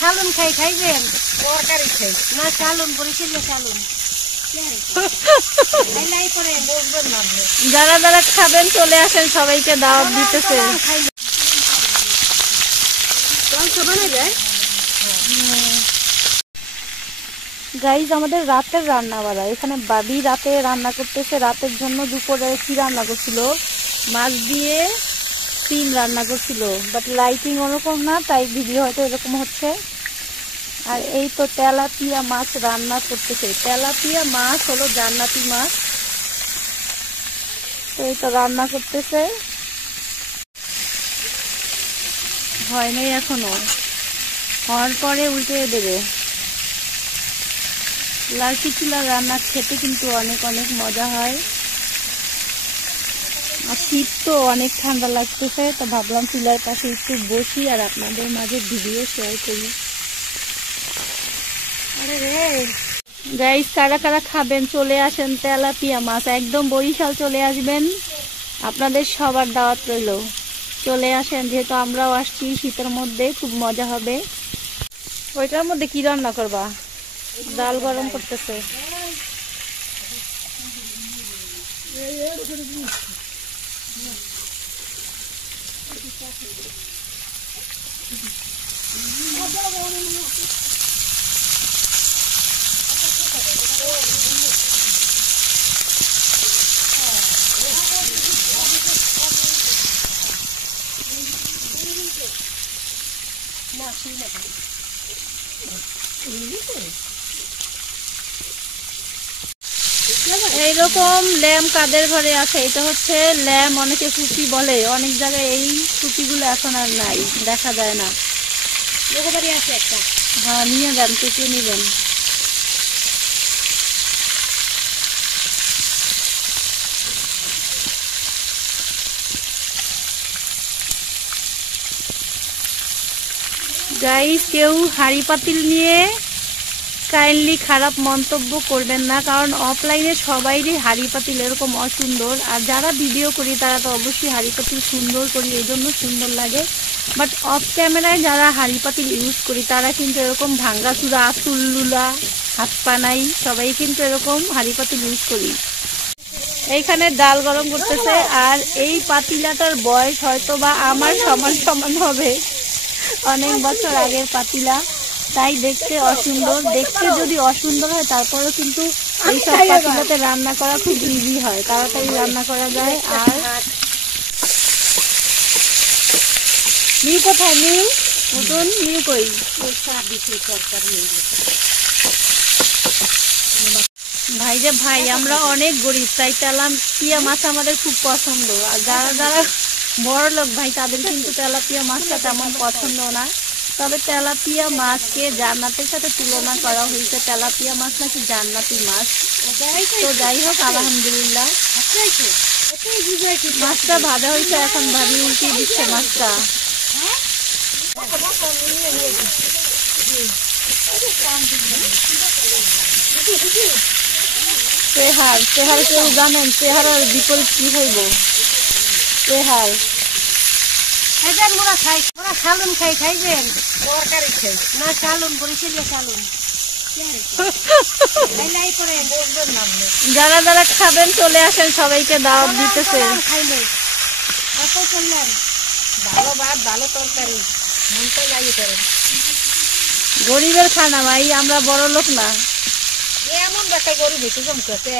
সালুন খাইবেন তরকারি খাই না সালুন বরিশালে সালুন যারা যারা খাবেন চলে আসেন, সবাইকে দাওয়াত দিতেছে। গাইজ আমাদের রাতের রান্না বাড়া, এখানে বাবি রাতে রান্না করতেছে। রাতের জন্য দুপুরে কি রান্না করছিল, মাছ দিয়ে সিম রান্না করছিল, বাট লাইটিং ওরকম না, তাই ভিডিও হয়তো এরকম হচ্ছে। আর এই তো তেলাপিয়া মাছ রান্না করতেছে। তেলাপিয়া মাছ হলো জান্নাতি মাছ, তো এই তো রান্না করতেছে। হয় নাই এখনো, হওয়ার পরে উল্টে দেবে। লার্কি চুলার রান্না খেতে কিন্তু অনেক অনেক মজা হয়। আর শীত তো অনেক ঠান্ডা লাগতেছে, তো ভাবলাম চুলার পাশে একটু বসি আর আপনাদের মাঝে ভিডিও শেয়ার করি। গাইস কারা কারা খাবেন চলে আসেন। তেলাপিয়া মাছ একদম বরিশাল চলে আসবেন, আপনাদের সবার দাওয়াত রইল। চলে আসেন, যেহেতু আমরাও আসছি শীতের মধ্যে, খুব মজা হবে। ওইটার মধ্যে কি রান্না করবা? ডাল গরম করতেছে। এইরকম ল্যাম কাদের ঘরে আছে? এটা হচ্ছে ল্যাম, অনেকে সুতি বলে, অনেক জায়গায় এই সুতিগুলো এখন আর নাই, দেখা যায় না। লোকবাড়ি আছে একটা, হ্যাঁ নিয়ে যান, কেটে নিবেন। গাইস কেউ হাঁড়ি পাতিল নিয়ে কাইন্ডলি খারাপ মন্তব্য করবেন না, কারণ অফলাইনে সবাইরই হাঁড়ি পাতিল এরকম অসুন্দর। আর যারা ভিডিও করি তারা তো অবশ্যই হাঁড়ি পাতিল সুন্দর করি, এই জন্য সুন্দর লাগে। বাট অফ ক্যামেরায় যারা হাঁড়ি পাতিল ইউজ করি তারা কিন্তু এরকম ভাঙ্গাচুরা, চুল্লুলা, হাত পা নাই, সবাই কিন্তু এরকম হাঁড়ি পাতিল ইউজ করি। এইখানে ডাল গরম করতেছে, আর এই পাতিলাটার বয়স হয়তো বা আমার সমান সমান হবে, অনেক বছর আগের পাতিলা, তাই দেখতে অসুন্দর। দেখতে যদি অসুন্দর হয় তারপরেও কিন্তু এইসব পাতিলাতে রান্না করা খুব ইজি হয়, তাড়াতাড়ি রান্না করা যায়। আর মিল কোথায়? মিল মতন মিল কই? ভাই যে ভাই, আমরা অনেক গরিব, তাই তেলাপিয়া মাছ আমাদের খুব পছন্দ। আর যারা যারা বড় লোক ভাই তাদের কিন্তু তেলাপিয়া মাছটা তেমন পছন্দ না। তবে তেলাপিয়া মাছকে জান্নাতের সাথে তুলনা করা হয়েছে, তেলাপিয়া মাছ নাকি জান্নাতি মাছ। তো যাই হোক, আলহামদুলিল্লাহ মাছটা ভাজা হয়েছে, এখন ভাবি উল্টিয়ে দিচ্ছে মাছটা। তেহার তেহার কেউ জানেন? তেহারের বিপরীত কি হইব? তেহার সালুন খাইবেন তরকারি খাই না সালুন বরিশালে সালুন। যারা যারা খাবেন চলে আসেন, সবাইকে দাওয়াত দিতেছে। খাইলে ভালো ভাত, ভালো তরকারি, মনটা যাই করেন। গরিবের খানা ভাই, আমরা বড় লোক না। এমন দেখা গরিব একটু জমতেছে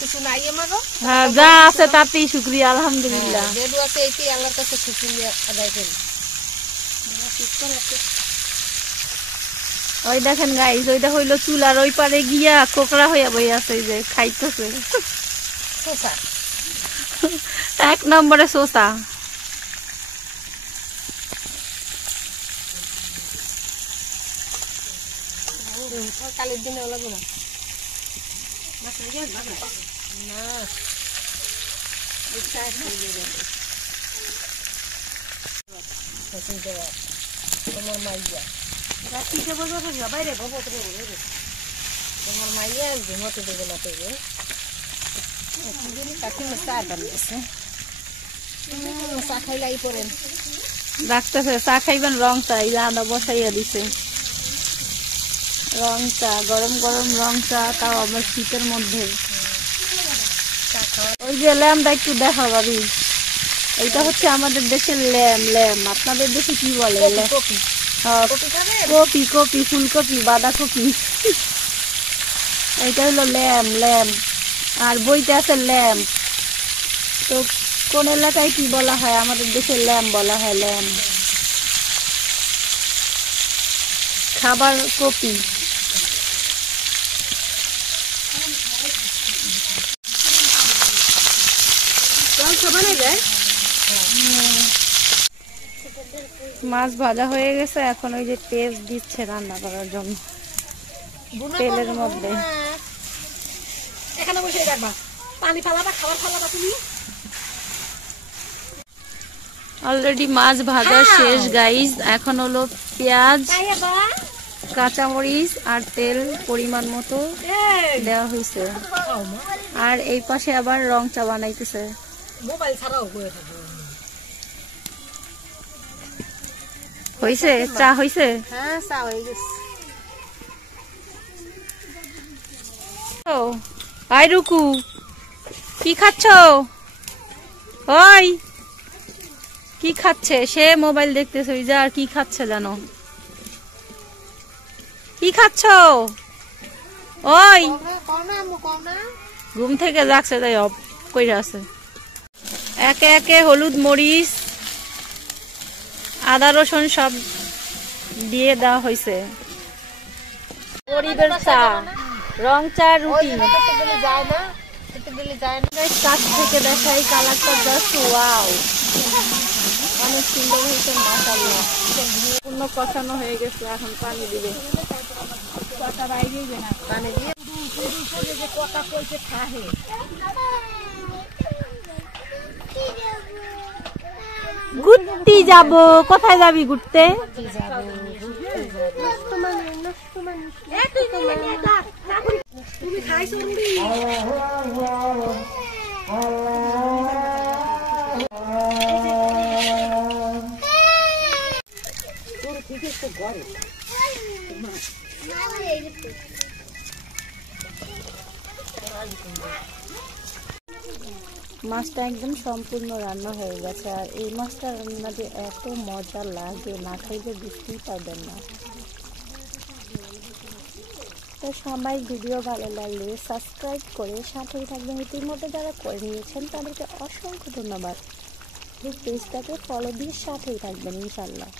কিছু নাই আমারও। হ্যাঁ, যা আছে তাতেই শুকরিয়া, আলহামদুলিল্লাহ। যেটু আছে এইটি আল্লাহর কাছে শুকরিয়া আদায় করি। ওই দেখেন গাইস, ওইটা হইলো চুলার ওই পারে গিয়া কোকড়া হইয়া বই আছে, যে খাইতেছে এক নম্বরে শোষা। কালের দিনে লাগবে না তোমার মাইয়া রাত্রিতে বলবো বাইরে ভবো তোমার মাইয়া ঘুমোতে দেবে না তবে কাকিমা চা বানিয়েছে, চা খাইলাই পড়েন ডাকতেছে চা খাইবেন, রং চা, এই আদা বসাইয়া দিছে। রং চা, গরম গরম রং চা, তাও আবার শীতের মধ্যে। ওই যে ল্যাম্পটা একটু দেখো ভাবি, এইটা হচ্ছে আমাদের দেশের ল্যাম্প। আপনাদের দেশে কি বলে? কপি, কপি, ফুলকপি, বাঁধাকপি। এইটা হলো ল্যাম্প। আর বইতে আছে ল্যাম্প। তো কোন এলাকায় কি বলা হয়? আমাদের দেশে ল্যাম্প বলা হয়, ল্যাম্প। খাবার কপি। মাছ ভাজা হয়ে গেছে, এখন ওই যে পেঁয়াজ দিচ্ছে রান্না করার জন্য তেলের মধ্যে। এখানে বসে রাখবা, পানি ফালাবা, খাবার ফালাবা তুমি। অলরেডি মাছ ভাজা শেষ গাইস। এখন হলো পেঁয়াজ, কাঁচামরিচ আর তেল পরিমাণ মতো দেওয়া হয়েছে। আর এই পাশে আবার রং চা বানাইতেছে। মোবাইল ছাড়াও হইছে? চা হইছে? হ্যাঁ, চা হয়ে গেছে। আই রুকু, কি খাচ্ছ? ওই কি খাচ্ছে সে? মোবাইল দেখতেছে। ওই যে আর কি খাচ্ছে জানো? কি খাচ্ছ? ওই ঘুম থেকে যাচ্ছে, তাই অফ কইরা আছে। একে একে হলুদ, মরিচ, আদা, রসুন সব দিয়ে দেওয়া হয়েছে। গরিবের চা, রং চা, রুটি। কাছ থেকে দেখাই কালারটা জাস্ট ওয়াও, অনেক সুন্দর হয়েছে মাশাআল্লাহ। পূর্ণ কষানো হয়ে গেছে, এখন পানি দিবে। পানি দিয়ে কথা কইতে খাহে। ঘুরতে যাব। কোথায় যাবি ঘুরতে? তুমি খাইছো রুটি? মাছটা একদম সম্পূর্ণ রান্না হয়ে গেছে। আর এই মাছটা রান্না যে এত মজা লাগে, না খাইলে বুঝতেই পারবেন না। তো সবাই ভিডিও ভালো লাগলে সাবস্ক্রাইব করে সাথেই থাকবেন। ইতিমধ্যে যারা করে নিয়েছেন তাদেরকে অসংখ্য ধন্যবাদ। পেজটাকে ফলো দিয়ে সাথেই থাকবেন ইনশাল্লাহ।